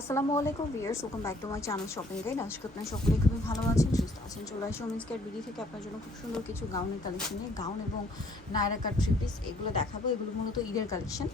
আসসালামু আলাইকুম viewers, welcome back to my channel shopping guide. আজকে আপনার সকলেই খুবই ভালো আছেন, সুস্থ আছেন। চলে আসি ওমেন্স কেয়ার বিডি থেকে আপনার জন্য খুব সুন্দর কিছু গাউনের কালেকশন নিয়ে। গাউন এবং নায়রা কাট থ্রি পিস এগুলো দেখাবো। এগুলো মূলত ঈদের কালেকশন।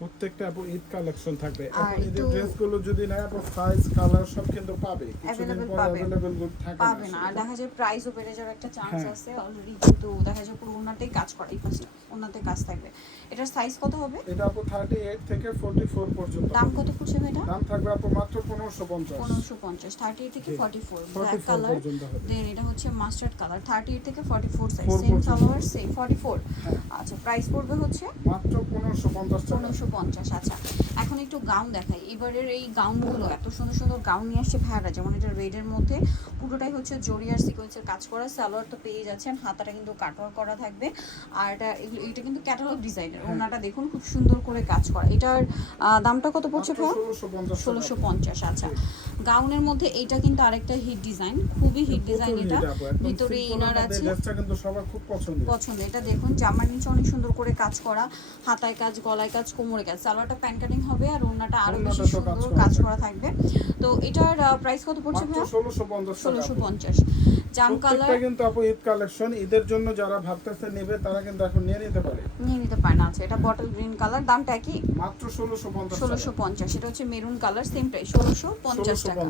প্রত্যেকটা আপু ঈদ কালেকশন থাকবে। আর এখন ঈদের ড্রেসগুলো যদি না আপু সাইজ কালার সব কিন্তু পাবে, কিছুদিন অ্যাভেলেবল পর অ্যাভেলেবল থাকে না। পাবে না। আর দেখা যায় প্রাইসও বেড়ে যাওয়ার একটা চান্স হ্যাঁ। আছে অলরেডি, কিন্তু দেখা যায় পুরো ওনাতেই কাজ করে। এই পাশে ওনাতে কাজ থাকবে। এটার সাইজ কত হবে? এটা আপু 38 থেকে 44 পর্যন্ত। দাম কত পড়ছে এটা? দাম থাকবে আপু মাত্র 1550। 1550, 38 থেকে 44 ব্ল্যাক 44 কালার। পর্যন্ত হবে। দেন এটা হচ্ছে মাস্টার্ড কালার, 38 থেকে 44 সাইজ, 4 সেম পর্যন্ত। সালোয়ার সেম 44। হ্যাঁ। আচ্ছা, প্রাইস পড়বে হচ্ছে মাত্র 1550 টাকা। 1550। আচ্ছা, এখন একটু গাউন দেখাই। এবারের এই গাউনগুলো এত সুন্দর সুন্দর গাউন নিয়ে আসছে ভাইয়ারা। যেমন এটা রেডের মধ্যে পুরোটাই হচ্ছে জরিয়ার সিকোয়েন্সের কাজ করা। সালোয়ার তো পেয়ে যাচ্ছেন, হাতাটা কিন্তু কাটওয়ার্ক করা থাকবে। আর এটা কিন্তু ক্যাটালগ ডিজাইনের। ওনাটা দেখুন খুব সুন্দর করে কাজ করা। এটার দামটা কত পড়ছে ভাইয়া? 1650। আচ্ছা, গাউনের মধ্যে এটা কিন্তু আরেকটা হিট ডিজাইন, খুবই হিট ডিজাইন। এটা ভিতরে ইনার আছে, ড্রেসটা কিন্তু সবার খুব পছন্দ। এটা দেখুন জামার নিচে অনেক সুন্দর করে কাজ করা, হাতায় কাজ, গলায় কাজ, কোমরে কাজ। সালোয়ারটা প্যান্ট কাটিং হবে আর ওড়নাটা আরো বেশি সুন্দর কাজ করা থাকবে। তো এটার প্রাইস কত পড়ছে ভাই? 1650। জাম কালার কিন্তু আপু ঈদ কালেকশন, ঈদের জন্য যারা ভাবতেছে নেবে তারা কিন্তু এখন নিয়ে নিতে পারে। না। আচ্ছা, এটা বটল গ্রিন কালার, দামটা কি? মাত্র 1650। 1650। এটা হচ্ছে মেরুন কালার, সেম প্রাইস 1650 টাকা।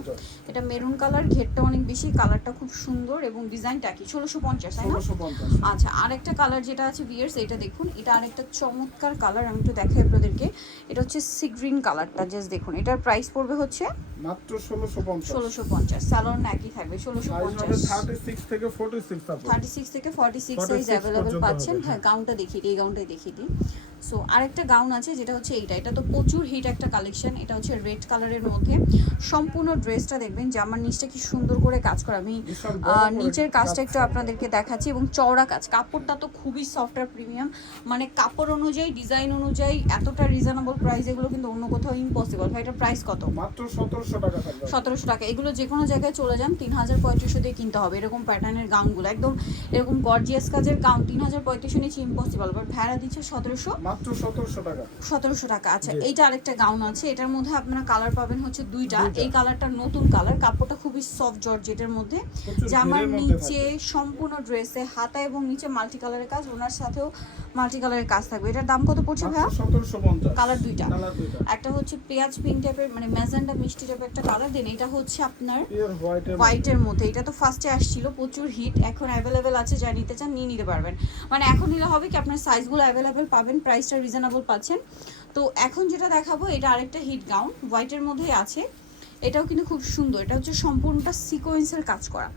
এটা মেরুন কালার, ঘেরটা অনেক বেশি, কালারটা খুব সুন্দর এবং ডিজাইনটা কি 1650, তাই না? 1650। আচ্ছা, আরেকটা কালার যেটা আছে ভিউয়ার্স, এটা দেখুন, এটা আরেকটা চমৎকার কালার। আমি একটু দেখাই আপনাদেরকে। এটা হচ্ছে সি গ্রিন কালারটা, জাস্ট দেখুন। এটার প্রাইস পড়বে হচ্ছে মাত্র 1650। 1650। সালোয়ার নাকি থাকবে 1650। 36 থেকে 46 আপু। 36 থেকে 46 সাইজ অ্যাভেলেবল পাচ্ছেন। হ্যাঁ, গাউনটা দেখিয়ে দিই, এই গাউনটাই দেখিয়ে দিই। সো আরেকটা গাউন আছে যেটা হচ্ছে এটা তো প্রচুর হিট একটা কালেকশন। এটা হচ্ছে রেড কালারের মধ্যে। সম্পূর্ণ ড্রেসটা দেখবেন জামার নিচটা কি সুন্দর করে কাজ করা। আমি নিচের কাজটা একটু আপনাদেরকে দেখাচ্ছি, এবং চওড়া কাজ। কাপড়টা তো খুবই সফট আর প্রিমিয়াম, মানে কাপড় অনুযায়ী, ডিজাইন অনুযায়ী এতটা রিজনেবল প্রাইস, এগুলো কিন্তু অন্য কোথাও ইম্পসিবল। ভাই, এটার প্রাইস কত? মাত্র 1700 টাকা থাকবে। 1700 টাকা। এগুলো যে কোনো জায়গায় চলে যান 3500 দিয়ে কিনতে হবে। এরকম প্যাটার্নের গাউনগুলো একদম এরকম গর্জিয়াস কাজের গাউন 3500 নিচে ইম্পসিবল। বাট ভাড়া দিচ্ছে 1700। মাত্র 1700 টাকা। 1700 টাকা। আচ্ছা, এইটা আরেকটা গাউন আছে। এটার মধ্যে আপনারা কালার পাবেন হচ্ছে দুইটা। এই কালারটা নতুন কালার, কাপড়টা খুবই সফট জর্জেটের মধ্যে। জামার নিচে সম্পূর্ণ ড্রেসে হাতা এবং নিচে মাল্টি কালারের কাজ, ওনার সাথেও মাল্টি কালারের কাজ থাকবে। এটার দাম কত পড়ছে ভাইয়া? 1750। কালার দুইটা। একটা হচ্ছে পেঁয়াজ পিঙ্ক টাইপের, মানে ম্যাজেন্ডা মিষ্টি টাইপের একটা কালার। দেন এটা হচ্ছে আপনার হোয়াইটের মধ্যে। এটা তো ফার্স্টে আসছিল, প্রচুর হিট। এখন অ্যাভেলেবেল আছে, যা নিতে চান নিয়ে নিতে পারবেন। মানে এখন নিলে হবে কি, আপনার সাইজগুলো অ্যাভেলেবেল পাবেন, প্রাইসটা রিজনেবল পাচ্ছেন। তো এখন যেটা দেখাবো, এটা আরেকটা হিট গাউন, হোয়াইটের মধ্যেই আছে। এটাও কিন্তু খুব সুন্দর। এটা হচ্ছে সম্পূর্ণটা সিকোয়েন্সের কাজ করা,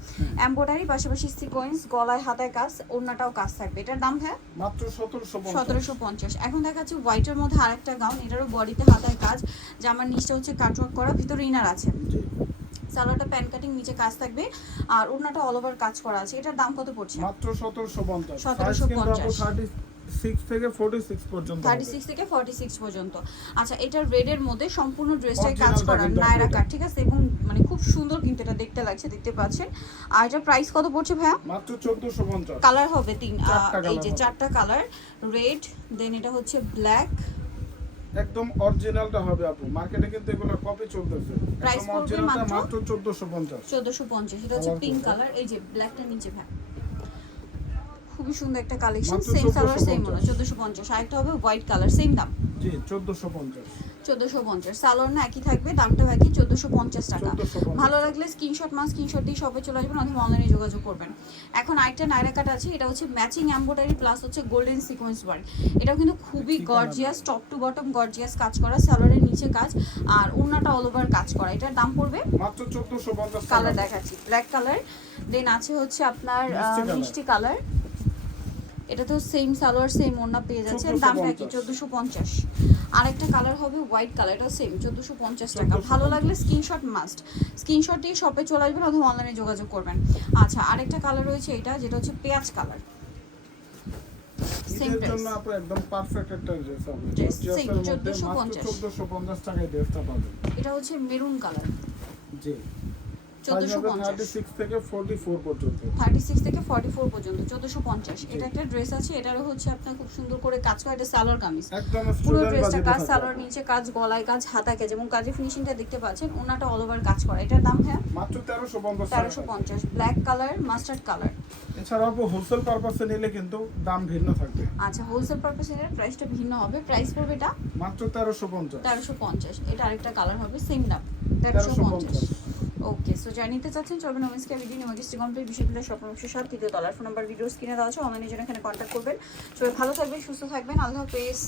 এমব্রয়ডারি পাশাপাশি সিকোয়েন্স, গলায় হাতায় কাজ, ওড়নাটাও কাজ থাকবে। এটার দাম ভাই মাত্র 1750। 1750। এখন দেখাচ্ছি হোয়াইটের মধ্যে আরেকটা গাউন। এটারও বডিতে হাতায় কাজ, জামার নিচটা হচ্ছে কাটওয়ার্ক করা, ভিতরে ইনার আছে। সালোয়ারটা প্যান্ট কাটিং, নিচে কাজ থাকবে, আর ওড়নাটা অল ওভার কাজ করা আছে। এটার দাম কত পড়ছে? মাত্র 1750। 1750 36 থেকে 46 পর্যন্ত। 36 থেকে 46 পর্যন্ত। আচ্ছা, এটা রেডের মধ্যে সম্পূর্ণ ড্রেসটাই কাজ করা, নায়রা কাট, ঠিক আছে? এবং মানে খুব সুন্দর কিন্তু এটা দেখতে লাগছে, দেখতে পাচ্ছেন। আর এটা প্রাইস কত পড়ছে ভাইয়া? মাত্র 1450। কালার হবে এই যে 4টা কালার, রেড, দেন এটা হচ্ছে ব্ল্যাক। একদম অরিজিনালটা হবে আপু, মার্কেটে কিন্তু এগুলো কপি চলতেছে। প্রাইস পড়বে মাত্র 1450। 1450। এটা হচ্ছে পিঙ্ক কালার, এই যে ব্ল্যাকটা নিচে ভাই, খুবই সুন্দর একটা কালেকশন। সেম সালোয়ার সেম ওনা, 1450। আরেকটা হবে হোয়াইট কালার, সেম দাম জি 1450। 1450। সালোয়ার না একই থাকবে, দামটা একই, 1450 টাকা। ভালো লাগলে স্ক্রিনশট দিয়ে শপে চলে আসবেন অথবা অনলাইনে যোগাযোগ করবেন। এখন আরেকটা নায়রা কাট আছে। এটা হচ্ছে ম্যাচিং এমব্রয়ডারি প্লাস হচ্ছে গোল্ডেন সিকোয়েন্স ওয়ার্ক। এটাও কিন্তু খুবই gorgeous, top to bottom gorgeous কাজ করা, সালোয়ারের নিচে কাজ আর ওড়নাটা অল ওভার কাজ করা। এটার দাম পড়বে মাত্র 1450। কালার দেখাচ্ছি, ব্ল্যাক কালার, দেন আছে হচ্ছে আপনার মিষ্টি কালার। এটা তো সেম সালোয়ার সেম ওড়না পেয়ে যাচ্ছে, দামটা কি 1450। আরেকটা কালার হবে হোয়াইট কালার, এটা সেম 1450 টাকা। ভালো লাগলে স্ক্রিনশট দিয়ে শপে চলে আসবেন অথবা অনলাইনে যোগাযোগ করবেন। আচ্ছা, আরেকটা কালার রয়েছে এটা, যেটা হচ্ছে পেঁয়াজ কালার, সেম প্রাইস। জন্য আপু একদম পারফেক্ট একটা ড্রেস হবে। সেম 1450 1450 টাকায় ড্রেসটা পাবেন। এটা হচ্ছে মেরুন কালার, জি 1450 36 থেকে 44 পর্যন্ত 36 থেকে 44 পর্যন্ত 1450। এটা একটা ড্রেস আছে, এটারও হচ্ছে আপনার খুব সুন্দর করে কাজ করা, এটা সালোয়ার কামিজ, একদম পুরো স্টুডেন্ট ড্রেসটা বাজেটে কাজ, থাকবে সালোয়ার নিচে কাজ, গলায় কাজ, হাতা কাজ এবং কাজের ফিনিশিংটা দেখতে পাচ্ছেন, ওনাটা অল ওভার কাজ করা। এটার দাম হ্যাঁ মাত্র 1350 টাকা। 1350। Black colour, mustard colour. এছাড়া আপু হোলসেল পারপাসে নিলে কিন্তু দাম ভিন্ন থাকবে। আচ্ছা, হোলসেল পারপাসে এর প্রাইসটা ভিন্ন হবে। প্রাইস পড়বে এটা মাত্র 1350। 1350। এটা আরেকটা কালার হবে, সেম দাম 1350। ওকে, সো যারা নিতে চাচ্ছেন চলবেন women's care video emergency complete বিশ্ববিদ্যালয় শপ নম্বর 7 তৃতীয় তলার। ফোন নাম্বার ভিডিও স্ক্রিনে দেওয়া আছে, অনলাইনে জন্য এখানে কন্ট্যাক্ট করবেন। সবাই ভালো থাকবেন, সুস্থ থাকবেন, আল্লাহ হাফেজ।